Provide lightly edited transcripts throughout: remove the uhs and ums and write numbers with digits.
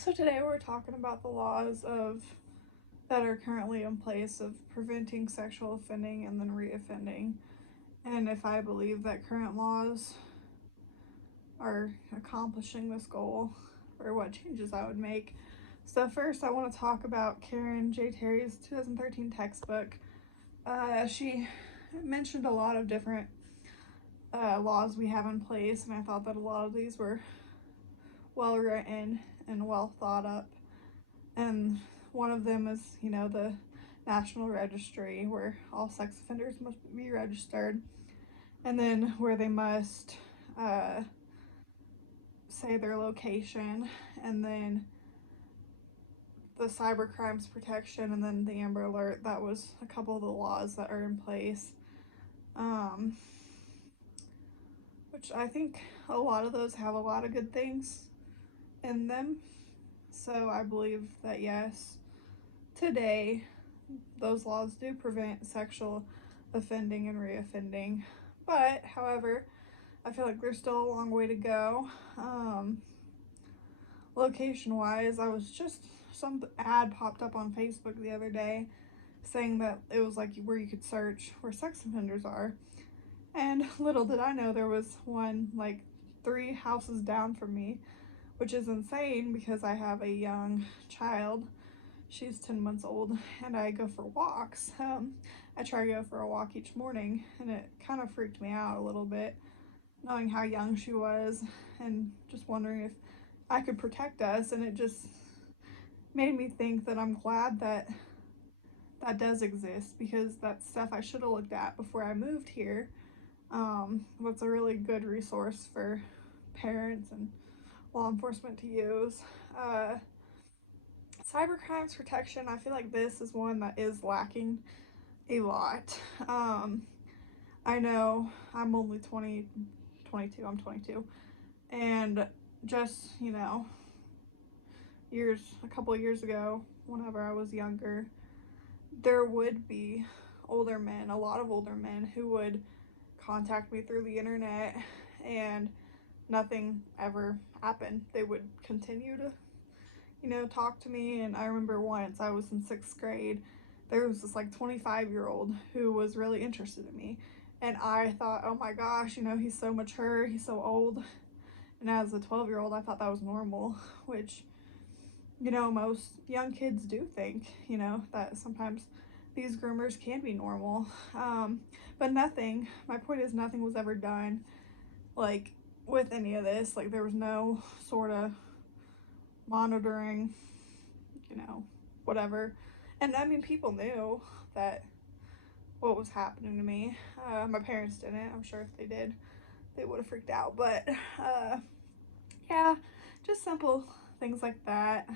So today we're talking about the laws that are currently in place of preventing sexual offending and then reoffending, and if I believe that current laws are accomplishing this goal or what changes I would make. So first I want to talk about Karen J. Terry's 2013 textbook. She mentioned a lot of different laws we have in place, and I thought that a lot of these were well written and well thought up. And one of them is, the National Registry, where all sex offenders must be registered, and then where they must say their location, and then the cyber crimes protection, and then the Amber Alert. That was a couple of the laws that are in place, which I think a lot of those have a lot of good things in them. So I believe that yes, today those laws do prevent sexual offending and reoffending. But however, I feel like there's still a long way to go. Location wise, some ad popped up on Facebook the other day saying that it was like where you could search where sex offenders are. And little did I know there was one like 3 houses down from me, which is insane because I have a young child. She's 10 months old, and I go for walks. I try to go for a walk each morning, and it kind of freaked me out a little bit, knowing how young she was, and just wondering if I could protect us. And it just made me think that I'm glad that that does exist, because that's stuff I should have looked at before I moved here. That's a really good resource for parents and law enforcement to use. Cyber crimes protection, I feel like this is one that is lacking a lot. I know I'm only 22, I'm 22, and just, a couple of years ago, whenever I was younger, there would be a lot of older men who would contact me through the internet, and nothing ever happened. They would continue to talk to me. And I remember once I was in 6th grade, there was this like 25-year-old who was really interested in me. And I thought, oh my gosh, he's so mature, he's so old. And as a 12-year-old, I thought that was normal, which, most young kids do think, that sometimes these groomers can be normal. But my point is, nothing was ever done, like, with any of this. Like, there was no sort of monitoring, whatever. And I mean, people knew that what was happening to me. My parents didn't. I'm sure if they did, they would have freaked out. But yeah, just simple things like that.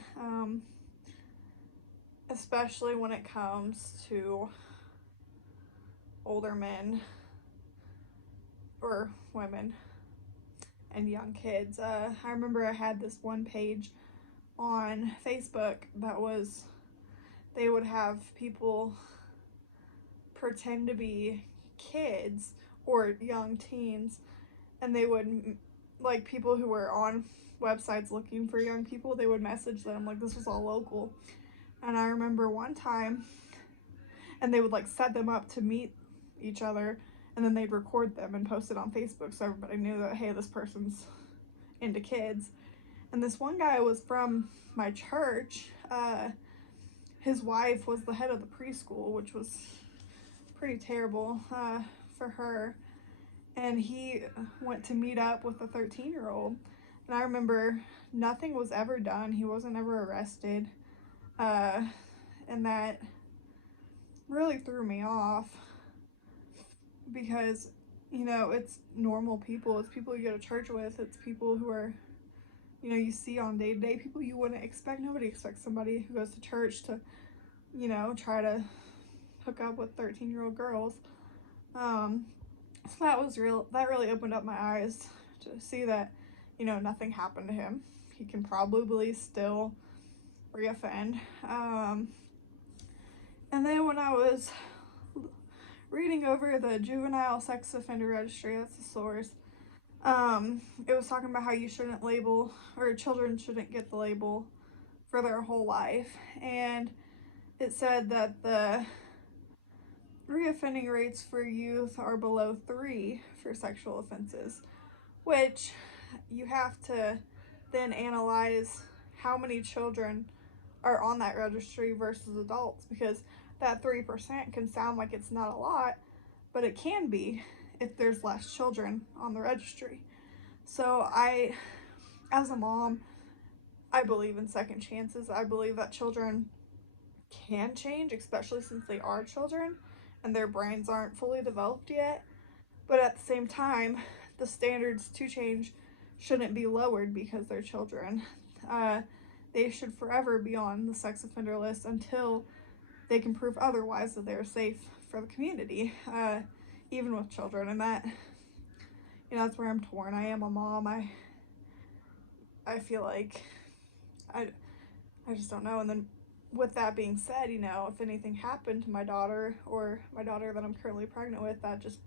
Especially when it comes to older men or women and young kids. I remember I had this one page on Facebook that was, they would have people pretend to be kids or young teens, and they would, like, people who were on websites looking for young people, they would message them. Like, this was all local. And I remember one time, and they would like set them up to meet each other, and then they'd record them and post it on Facebook so everybody knew that, hey, this person's into kids. And this one guy was from my church. His wife was the head of the preschool, which was pretty terrible for her. And he went to meet up with a 13-year-old. And I remember nothing was ever done. He wasn't ever arrested. And that really threw me off, because, it's normal people. It's people you go to church with. It's people who are, you see on day-to-day, people you wouldn't expect. Nobody expects somebody who goes to church to, try to hook up with 13-year-old girls. So that really opened up my eyes to see that, nothing happened to him. He can probably still reoffend. And then when I was reading over the Juvenile Sex Offender Registry, that's the source, it was talking about how you shouldn't label, or children shouldn't get the label for their whole life. And it said that the reoffending rates for youth are below 3 for sexual offenses, which you have to then analyze how many children are on that registry versus adults, because that 3% can sound like it's not a lot, but it can be if there's less children on the registry. So as a mom, I believe in second chances. I believe that children can change, especially since they are children and their brains aren't fully developed yet. But at the same time, the standards to change shouldn't be lowered because they're children. They should forever be on the sex offender list until they can prove otherwise, that they're safe for the community, even with children. And that, that's where I'm torn. I am a mom. I feel like I just don't know. And then with that being said, if anything happened to my daughter, or my daughter that I'm currently pregnant with, that just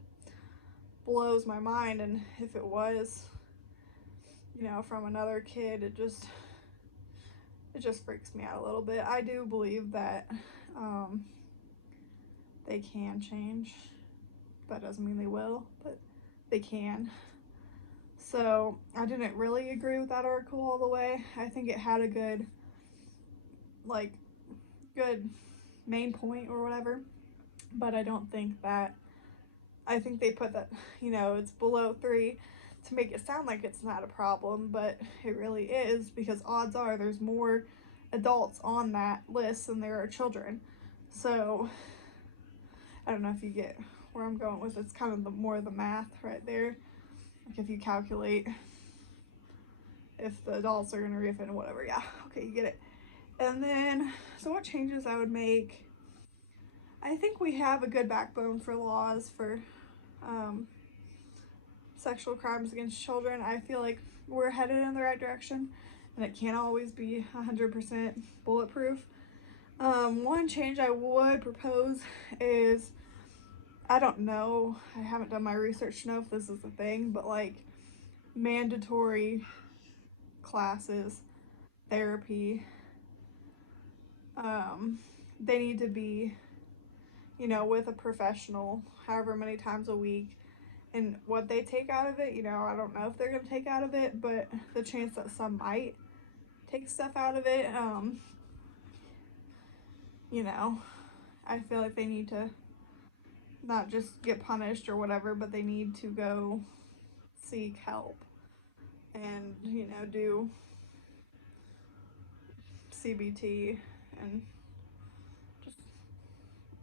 blows my mind. And if it was, from another kid, it just freaks me out a little bit. I do believe that they can change. That doesn't mean they will, but they can. So I didn't really agree with that article all the way. I think it had a good main point or whatever, but I don't think that, I think they put that, it's below 3 to make it sound like it's not a problem, but it really is, because odds are there's more adults on that list than there are children. So I don't know if you get where I'm going with it. It's kind of more of the math right there. Like if you calculate if the adults are going to reoffend, whatever. Yeah, okay, you get it. And then, so what changes I would make? I think we have a good backbone for laws for sexual crimes against children. I feel like we're headed in the right direction, and it can't always be 100% bulletproof. One change I would propose is, I don't know, I haven't done my research to know if this is a thing, but like mandatory classes, therapy, they need to be, with a professional however many times a week. And what they take out of it, I don't know if they're going to take out of it, but the chance that some might take stuff out of it, I feel like they need to not just get punished or whatever, but they need to go seek help and, do CBT and just,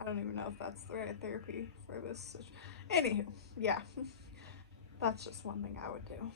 I don't even know if that's the right therapy for this. Anywho, yeah, that's just one thing I would do.